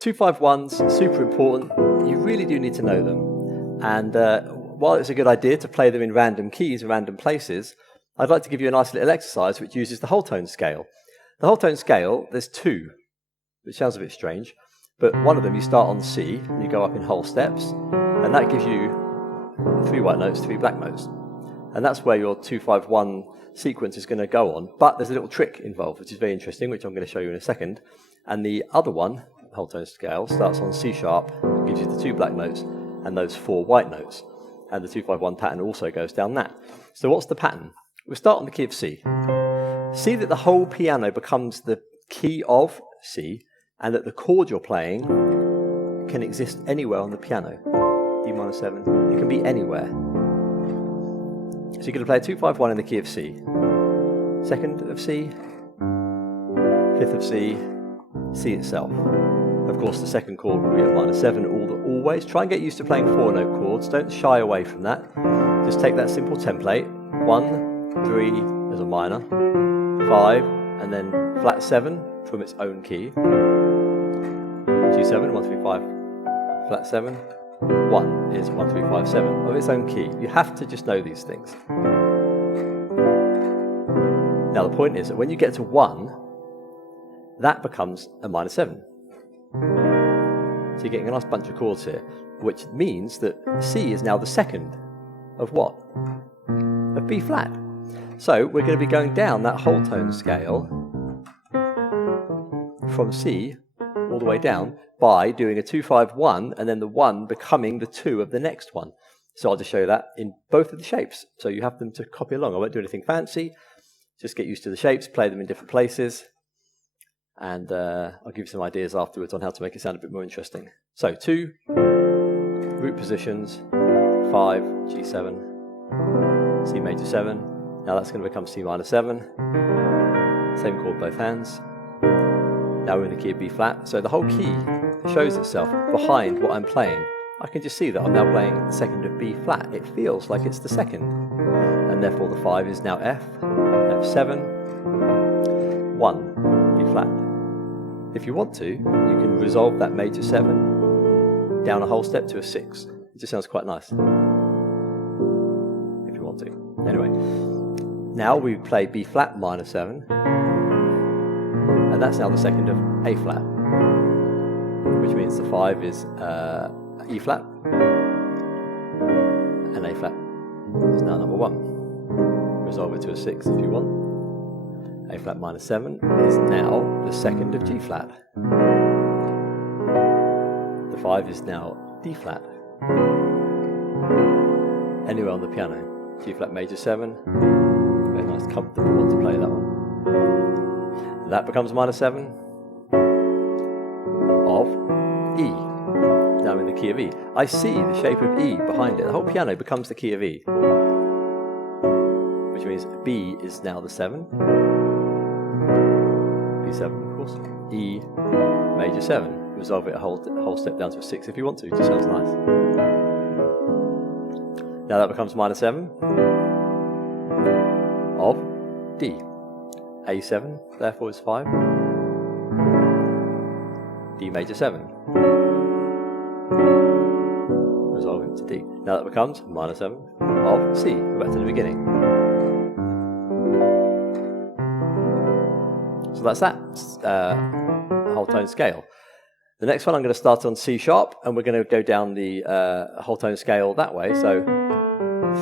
2-5-1s, super important. You really do need to know them. And while it's a good idea to play them in random keys, random places, I'd like to give you a nice little exercise which uses the whole tone scale. The whole tone scale, there's two, which sounds a bit strange, but one of them you start on C, and you go up in whole steps, and that gives you 3 white notes, 3 black notes. And that's where your 2-5-1 sequence is going to go on, but there's a little trick involved, which is very interesting, which I'm going to show you in a second. And the other one, whole tone scale, starts on C sharp, gives you the 2 black notes and those 4 white notes. And the 2-5-1 pattern also goes down that. So what's the pattern? We'll start on the key of C. See that the whole piano becomes the key of C, and that the chord you're playing can exist anywhere on the piano. D minor 7, it can be anywhere. So you're going to play a 2-5-1 in the key of C. 2nd of C, 5th of C, C itself. Of course, the second chord will be a minor 7 always. Try and get used to playing 4-note chords. Don't shy away from that. Just take that simple template. 1, 3 as a minor, 5, and then flat 7 from its own key. G7, 1, 3, 5, flat 7. 1 is 1, 3, 5, 7 of its own key. You have to just know these things. Now the point is that when you get to 1, that becomes a minor 7. So you're getting a nice bunch of chords here, which means that C is now the second of what? Of B flat. So we're going to be going down that whole tone scale from C all the way down by doing a 2-5-1 and then the 1 becoming the 2 of the next one. So I'll just show you that in both of the shapes. So you have them to copy along. I won't do anything fancy. Just get used to the shapes, play them in different places. And I'll give you some ideas afterwards on how to make it sound a bit more interesting. So 2, root positions, 5, G7, C major 7. Now that's going to become C minor 7. Same chord both hands. Now we're in the key of B flat. So the whole key shows itself behind what I'm playing. I can just see that I'm now playing the 2nd of B flat. It feels like it's the 2nd. And therefore the 5 is now F, F7, 1, B flat. If you want to, you can resolve that major 7 down a whole step to a 6. It just sounds quite nice. If you want to. Anyway, now we play B flat minor 7. And that's now the 2nd of A flat. Which means the 5 is E flat. And A flat is now number 1. Resolve it to a 6 if you want. A flat minor 7 is now the 2nd of G flat. The 5 is now D flat. Anywhere on the piano. G flat major 7. Very nice, comfortable one to play that one. That becomes minor 7 of E. Now I'm in the key of E. I see the shape of E behind it. The whole piano becomes the key of E. Which means B is now the 7. B7, of course. E major 7. Resolve it a whole step down to a 6 if you want to. It just sounds nice. Now that becomes minor 7 of D. A7, therefore is 5. D major 7. Resolve it to D. Now that becomes minor 7 of C. Go back to the beginning. So that's that whole tone scale. The next one I'm going to start on C sharp, and we're going to go down the whole tone scale that way. So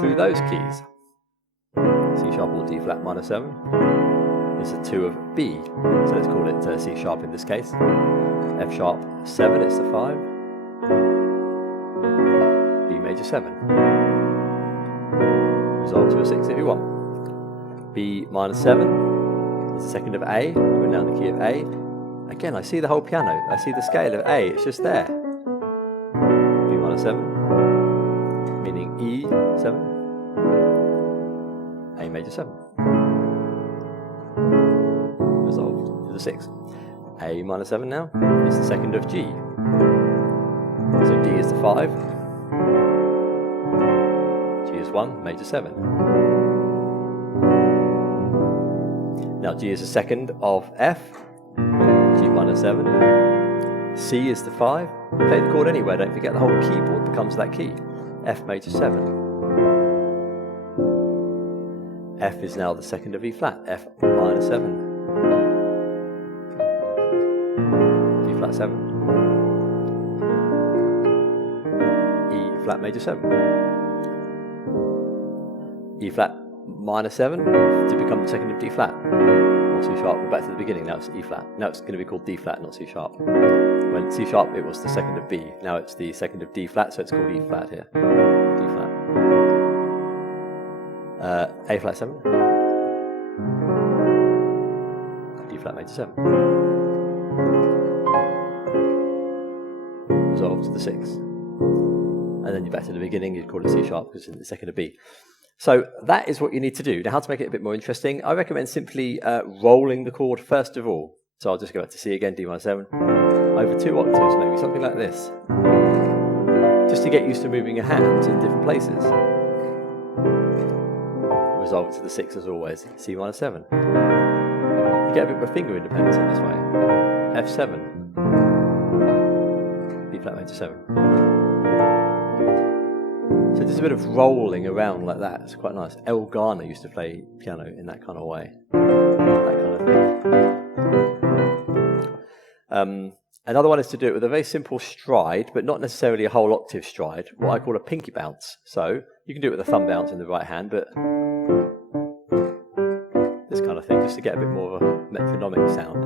through those keys, C sharp or D flat minor 7 is a 2 of B. So let's call it C sharp in this case. F sharp 7, it's the 5. B major 7. Resolve to a 6 if you want. B minor 7 is the 2nd of A. We're now in the key of A. Again, I see the whole piano. I see the scale of A. It's just there. B minor 7, meaning E7. A major 7. Resolved to the 6. A minor 7 now is the 2nd of G. So D is the 5. G is 1, major 7. Now G is the 2nd of F. G minor 7. C is the 5. Play the chord anywhere, don't forget the whole keyboard becomes that key. F major 7. F is now the second of E flat, F minor 7. D flat 7. E flat major 7. E flat minor 7 to become the second of D flat. Or C sharp, we're back to the beginning, now it's E flat. Now it's going to be called D flat, not C sharp. When C sharp, it was the second of B. Now it's the second of D flat, so it's called E flat here. D flat. A flat 7. D flat major 7. Resolve to the 6. And then you're back to the beginning, you'd call it C sharp because it's the second of B. So that is what you need to do. Now, how to make it a bit more interesting, I recommend simply rolling the chord first of all. So I'll just go back to C again, D minor 7, over 2 octaves maybe, something like this. Just to get used to moving your hands in different places. Resolve it to the 6 as always, C minor 7. You get a bit more finger independence in this way. F7, B flat major 7. So just a bit of rolling around like that. It's quite nice. El Garner used to play piano in that kind of way. That kind of thing. Another one is to do it with a very simple stride, but not necessarily a whole octave stride, what I call a pinky bounce. So you can do it with a thumb bounce in the right hand, but this kind of thing, just to get a bit more of a metronomic sound.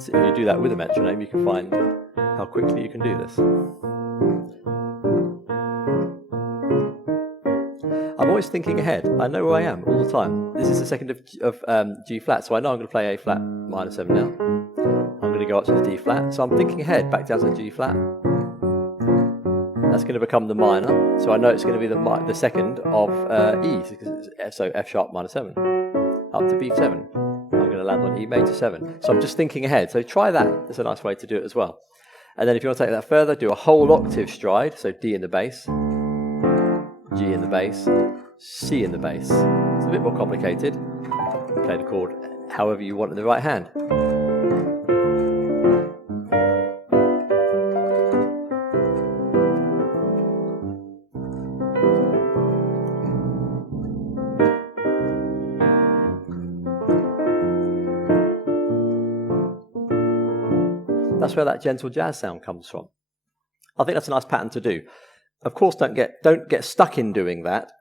So if you do that with a metronome, you can find how quickly you can do this. I'm always thinking ahead. I know where I am all the time. This is the second of G flat, so I know I'm going to play A flat minor 7 now. I'm going to go up to the D flat, so I'm thinking ahead, back down to the G flat. That's going to become the minor, so I know it's going to be the second of E, so F sharp minor 7, up to B7. I'm going to land on E major 7. So I'm just thinking ahead, so try that. That's a nice way to do it as well. And then if you want to take that further, do a whole octave stride, so D in the bass, G in the bass, C in the bass. It's a bit more complicated. Play the chord however you want in the right hand. That's where that gentle jazz sound comes from. I think that's a nice pattern to do. Of course, don't get stuck in doing that.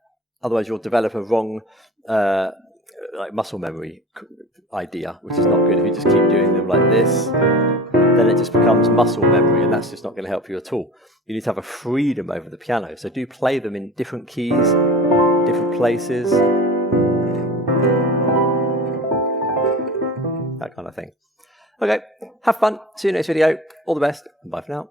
Otherwise, you'll develop a wrong like muscle memory idea, which is not good. If you just keep doing them like this, then it just becomes muscle memory, and that's just not going to help you at all. You need to have a freedom over the piano. So do play them in different keys, different places, that kind of thing. Okay, have fun. See you next video. All the best. Bye for now.